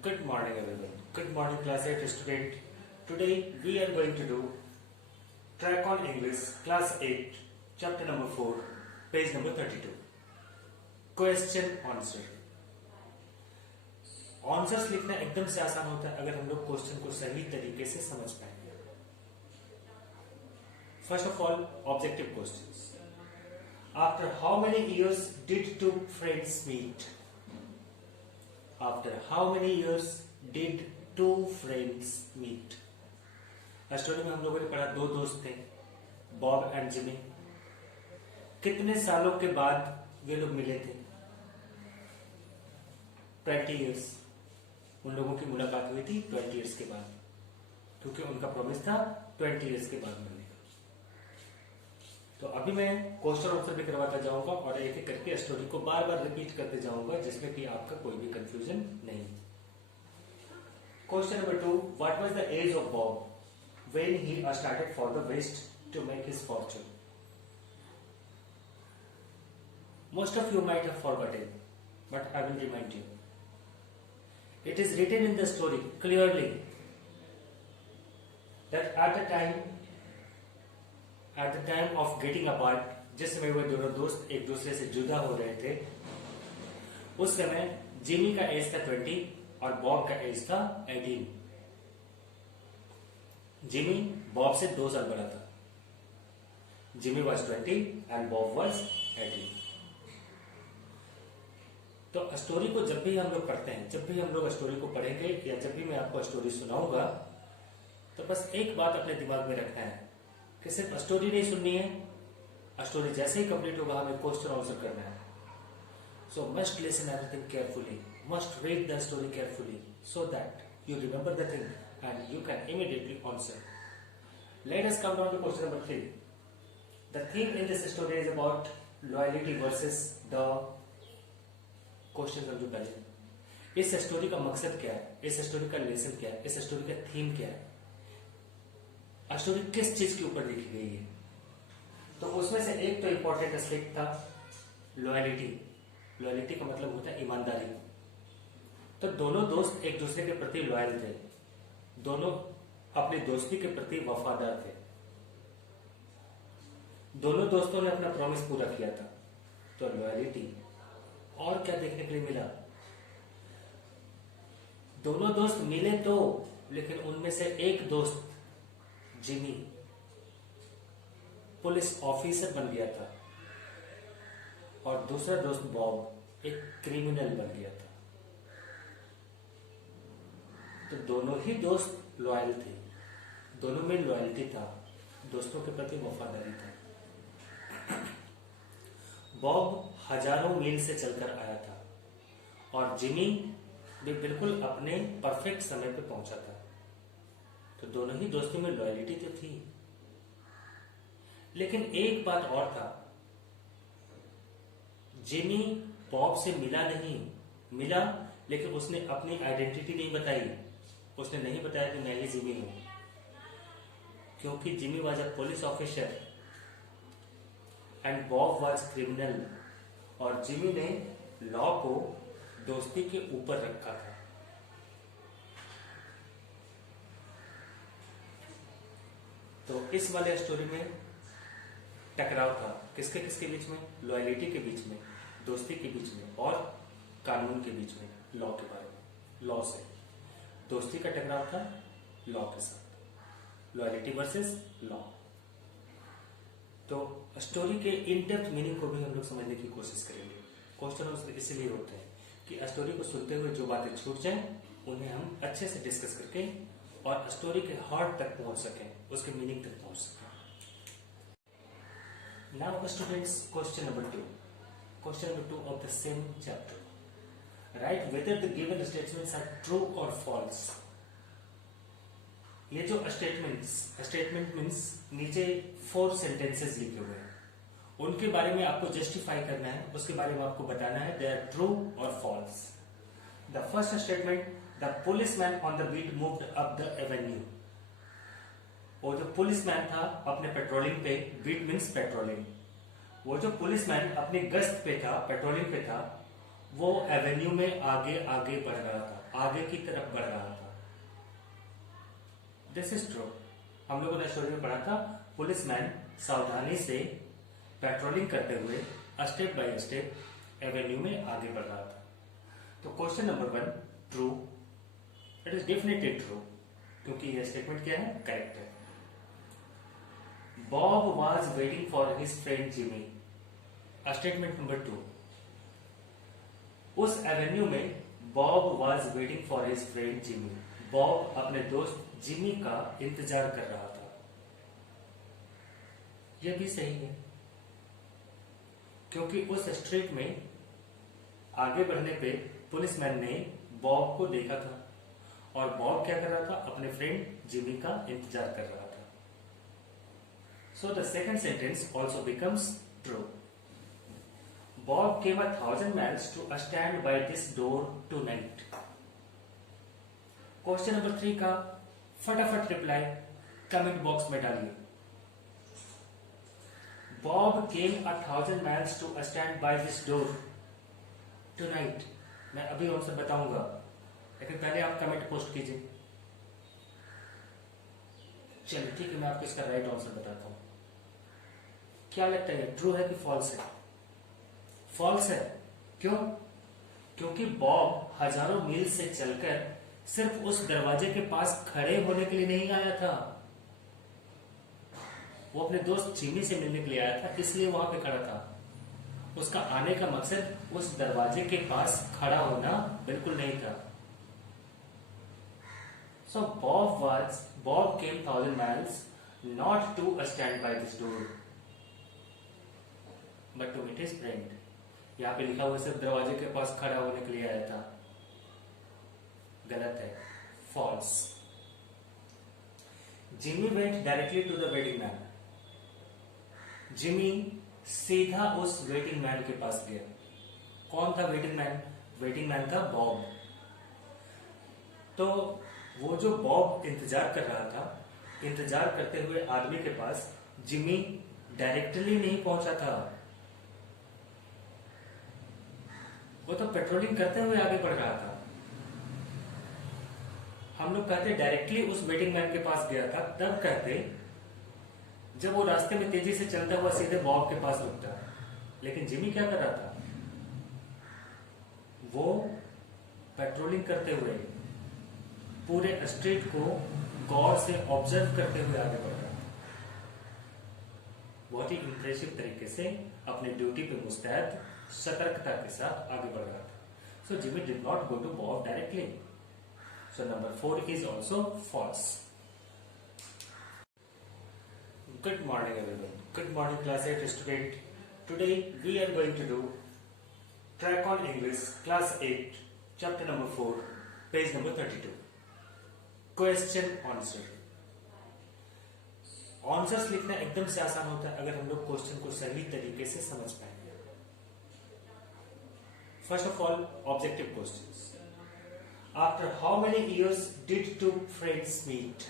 Good morning everyone. Good morning class 8 student. Today we are going to do Track on English class 8 chapter number 4 page number 32. Question answer. Answers लिखना एकदम से आसान होता है अगर हम लोग क्वेश्चन को सही तरीके से समझ पाएंगे. First of all, objective questions. After how many years did two friends meet? After how many years did two friends meet? Story में हम लोगों ने पढ़ा दो दोस्त थे, बॉब एंड जिमी. कितने सालों के बाद वे लोग मिले थे? 20 years. उन लोगों की मुलाकात हुई थी 20 years के बाद, क्योंकि उनका प्रॉमिस था 20 years के बाद मिलने का. तो अभी मैं क्वेश्चन आंसर भी करवाता जाऊंगा और एक एक करके स्टोरी को बार बार रिपीट करते जाऊंगा जिसमें कि आपका कोई भी कंफ्यूजन नहीं. Question number 2. What was the age of Bob when he started for the west to make his fortune? Most of you might have forgotten, but I will remind you. It is written in the story clearly that at the time of getting apart, जिस समय वो दोनों दोस्त एक दूसरे से जुदा हो रहे थे, उस समय जिमी का एज था 20 और बॉब का एज था 18. जिमी बॉब से 2 साल बड़ा था. Jimmy was 20 and Bob was 18. तो स्टोरी को जब भी हम लोग पढ़ते हैं, जब भी हम लोग स्टोरी को पढ़ेंगे या जब भी मैं आपको स्टोरी सुनाऊंगा, तो बस एक बात अपने दिमाग में रखना है कि सिर्फ स्टोरी नहीं सुननी है. स्टोरी जैसे ही कंप्लीट होगा हमें क्वेश्चन आंसर करना है. So must listen everything carefully, must read the story carefully so that you remember the thing and you can immediately answer. Let us come down to question number 3. The theme in this story is about loyalty versus the. Question समझो पहले, इस story का मकसद क्या है, इस story का lesson क्या है, इस स्टोरी का थीम क्या है, स्टोरी किस चीज के ऊपर लिखी गई है. तो उसमें से एक तो इंपॉर्टेंट एस्पेक्ट था लॉयलिटी. लॉयलिटी का मतलब होता है ईमानदारी. तो दोनों दोस्त एक दूसरे के प्रति लॉयल थे, दोनों अपनी दोस्ती के प्रति वफादार थे, दोनों दोस्तों ने अपना प्रॉमिस पूरा किया था. तो लॉयलिटी. और क्या देखने के लिए मिला? दोनों दोस्त मिले तो, लेकिन उनमें से एक दोस्त जिमी पुलिस ऑफिसर बन गया था और दूसरा दोस्त बॉब एक क्रिमिनल बन गया था. तो दोनों ही दोस्त लॉयल थे, दोनों में लॉयल्टी था, दोस्तों के प्रति वफादारी था. बॉब हजारों मील से चलकर आया था और जिमी भी बिल्कुल अपने परफेक्ट समय पे पहुंचा था. तो दोनों ही दोस्तों में लॉयल्टी तो थी, लेकिन एक बात और था. जिमी बॉब से मिला नहीं, मिला लेकिन उसने अपनी आइडेंटिटी नहीं बताई. उसने नहीं बताया कि मैं ही जिमी हूं, क्योंकि Jimmy was a police officer and Bob was criminal. और जिमी ने लॉ को दोस्ती के ऊपर रखा था. तो इस वाले स्टोरी में टकराव था किसके किसके बीच में? लॉयलिटी के बीच में, दोस्ती के बीच में और कानून के बीच में. लॉ के बारे में, लॉ से दोस्ती का टकराव था लॉ के साथ. Loyalty versus law. तो स्टोरी के इन डेप्थ मीनिंग को भी हम लोग समझने की कोशिश करेंगे. क्वेश्चन आंसर इसलिए होते हैं कि स्टोरी को सुनते हुए जो बातें छूट जाएं उन्हें हम अच्छे से डिस्कस करके और स्टोरी के हार्ट तक पहुंच सकें, उसके मीनिंग तक पहुंच सकें. Now students, question number 2. Question number 2 of the same chapter. Right whether the given statements are true और फॉल्स. ये जो स्टेटमेंट मीन्स नीचे 4 सेंटेंसेस लिखे हुए हैं, उनके बारे में आपको जस्टिफाई करना है, उसके बारे में आपको बताना है दे आर ट्रू और false. The first statement, the policeman on the beat moved up the avenue. वो जो पुलिसमैन था अपने पेट्रोलिंग पे, बीट मीन्स पेट्रोलिंग, वो जो पुलिसमैन अपनी गश्त पे था, पेट्रोलिंग पे था, वो एवेन्यू में आगे आगे बढ़ रहा था, आगे की तरफ बढ़ रहा था। This is true. हम लोगों ने स्टोरी में पढ़ा था, पुलिसमैन सावधानी से पेट्रोलिंग करते हुए स्टेप बाय स्टेप एवेन्यू में आगे बढ़ रहा था। तो question number 1 true, it is definitely true, क्योंकि यह स्टेटमेंट क्या है, करेक्ट है। Bob was waiting for his friend Jimmy, statement number 2, उस एवेन्यू में Bob was waiting for his friend Jimmy, Bob अपने दोस्त जिमी का इंतजार कर रहा था। यह भी सही है, क्योंकि उस स्ट्रीट में आगे बढ़ने पे पुलिसमैन ने बॉब को देखा था और बॉब क्या कर रहा था, अपने फ्रेंड जिमी का इंतजार कर रहा था। So the second sentence also becomes true. Bob came 1,000 miles to stand by this door tonight. Question number 3 का फटाफट रिप्लाई कमेंट बॉक्स में डालिए। Bob came 1,000 miles to stand by this door tonight. मैं अभी आंसर बताऊंगा, लेकिन पहले आप कमेंट पोस्ट कीजिए। चलिए ठीक है, मैं आपको इसका राइट आंसर बताता हूं। क्या लगता है, ट्रू है कि फॉल्स है? फॉल्स है। क्यों? क्योंकि बॉब हजारों मील से चलकर सिर्फ उस दरवाजे के पास खड़े होने के लिए नहीं आया था, वो अपने दोस्त जिमी से मिलने के लिए आया था, इसलिए वहां पे खड़ा था। उसका आने का मकसद उस दरवाजे के पास खड़ा होना बिल्कुल नहीं था। सो Bob came 1,000 miles not to stand by this door but to meet his friend. यहाँ पे लिखा हुआ सिर्फ दरवाजे के पास खड़ा होने के लिए आया था, गलत है, false. Jimmy went directly to the waiting man, Jimmy सीधा उस वेटिंग मैन के पास गया। कौन था वेटिंग मैन? वेटिंग मैन था बॉब। तो वो जो बॉब इंतजार कर रहा था, इंतजार करते हुए आदमी के पास जिमी डायरेक्टली नहीं पहुंचा था, वो तो पेट्रोलिंग करते हुए आगे बढ़ रहा था। हम लोग कहते डायरेक्टली उस वेटिंग मैन के पास गया था, तब कहते जब वो रास्ते में तेजी से चलता हुआ सीधे बॉब के पास रुकता। लेकिन जिमी क्या कर रहा था, वो पेट्रोलिंग करते हुए पूरे स्ट्रीट को गौर से ऑब्जर्व करते हुए आगे बढ़ रहा था। बहुत ही इंप्रेसिव तरीके से अपने ड्यूटी पे मुस्तैद सतर्कता के साथ आगे बढ़ रहा था। So Jimmy did not go to Bob directly. So number 4 is also false. Good morning everyone, good morning class 8 student. Today we are going to do track on English class 8 chapter number 4 page number 32 question answer. Answers लिखना एकदम से आसान होता है अगर हम लोग question को सही तरीके से समझ पाए। First of all, objective questions. After how many years did two friends meet?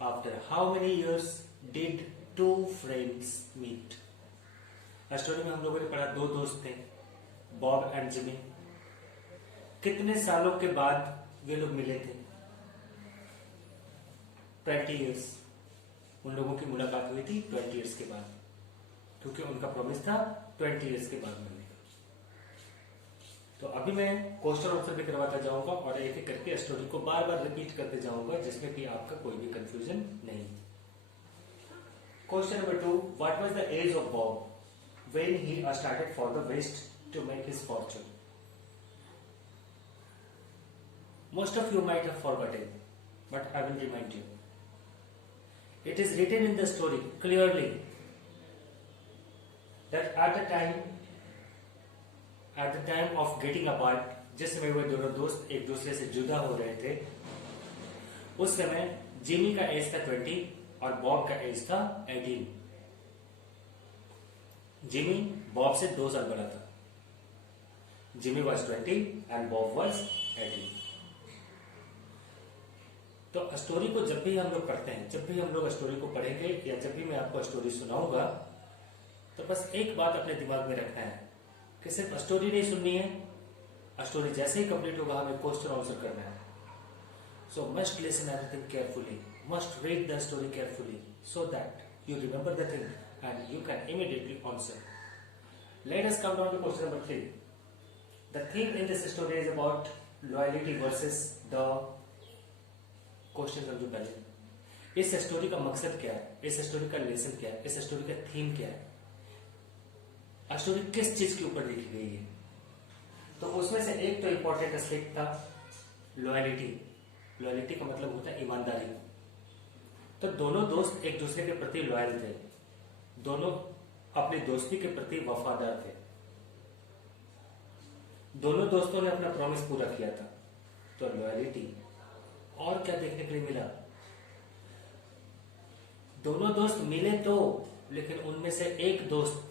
After how many years did two friends meet? Story में हम लोगों ने पढ़ा, दो दोस्त थे, बॉब एंड जिमी। कितने सालों के बाद वे लोग मिले थे? 20 years। उन लोगों की मुलाकात हुई थी 20 years के बाद, क्योंकि उनका प्रॉमिस था 20 years के बाद मिलने। तो अभी मैं क्वेश्चन आंसर भी करवाता जाऊंगा और एक एक करके स्टोरी को बार बार रिपीट करते जाऊंगा, जिसमें कि आपका कोई भी कंफ्यूजन नहीं। Question number 2, what was the age of Bob when he started for the west to make his fortune? Most of you might have forgotten, but I will remind you. It is written in the story clearly that at the time of getting apart, जिस समय वे दोनों दोस्त एक दूसरे से जुदा हो रहे थे, उस समय जिमी का एज था 20 और बॉब का एज था 18। जिमी बॉब से 2 साल बड़ा था। Jimmy was 20 and Bob was 18। तो स्टोरी को जब भी हम लोग पढ़ते हैं, जब भी हम लोग स्टोरी को पढ़ेंगे या जब भी मैं आपको स्टोरी सुनाऊंगा, तो बस एक बात अपने दिमाग में रखना है कि कि सिर्फ स्टोरी नहीं सुननी है, स्टोरी जैसे ही कंप्लीट होगा हमें क्वेश्चन आंसर करना है. So must listen everything carefully, must read the story carefully so that you remember the thing and you can immediately answer. Let us come down to question number 3. The theme in this story is about loyalty versus the question समझो पहले. इस story का मकसद क्या है, इस story का lesson क्या है, इस स्टोरी का थीम क्या है, स्टोरी किस चीज के ऊपर लिखी गई है. तो उसमें से एक तो इंपॉर्टेंट एस्पेक्ट था लॉयलिटी. लॉयलिटी का मतलब होता है ईमानदारी. तो दोनों दोस्त एक दूसरे के प्रति लॉयल थे, दोनों अपनी दोस्ती के प्रति वफादार थे, दोनों दोस्तों ने अपना प्रॉमिस पूरा किया था. तो लॉयलिटी. और क्या देखने के लिए मिला, दोनों दोस्त मिले तो, लेकिन उनमें से एक दोस्त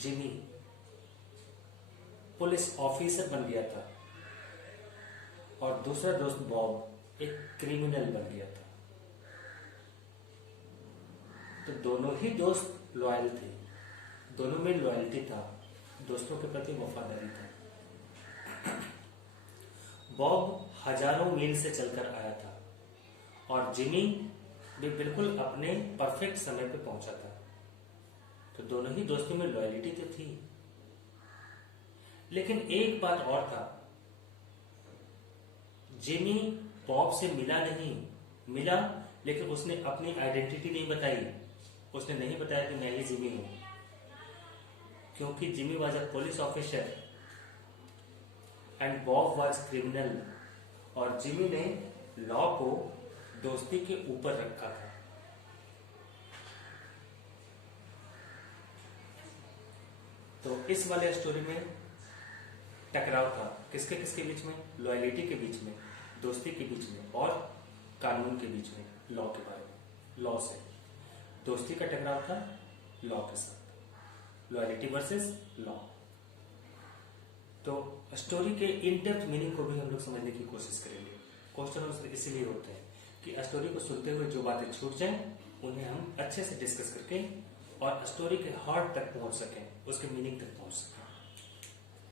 जिमी पुलिस ऑफिसर बन गया था और दूसरा दोस्त बॉब एक क्रिमिनल बन गया था. तो दोनों ही दोस्त लॉयल थे, दोनों में लॉयल्टी था, दोस्तों के प्रति वफादारी था. बॉब हजारों मील से चलकर आया था और जिमी भी बिल्कुल अपने परफेक्ट समय पे पहुंचा था. तो दोनों ही दोस्तों में लॉयल्टी तो थी, लेकिन एक बात और था, जिमी बॉब से मिला नहीं, मिला लेकिन उसने अपनी आइडेंटिटी नहीं बताई. उसने नहीं बताया कि मैं ही जिमी हूं, क्योंकि Jimmy was a police officer and Bob was criminal. और जिमी ने लॉ को दोस्ती के ऊपर रखा था. तो इस वाले स्टोरी में टकराव था किसके किसके बीच में, लॉयलिटी के बीच में, दोस्ती के बीच में और कानून के बीच में, लॉ के बारे में. लॉ से दोस्ती का टकराव था लॉ के साथ, लॉयलिटी वर्सेस लॉ. तो स्टोरी के इन डेप्थ मीनिंग को भी हम लोग समझने की कोशिश करेंगे. क्वेश्चन इसीलिए होते हैं कि स्टोरी को सुनते हुए जो बातें छूट जाएं उन्हें हम अच्छे से डिस्कस करके और स्टोरी के हार्ट तक पहुंच सकें, उसके मीनिंग तक पहुंच सकें.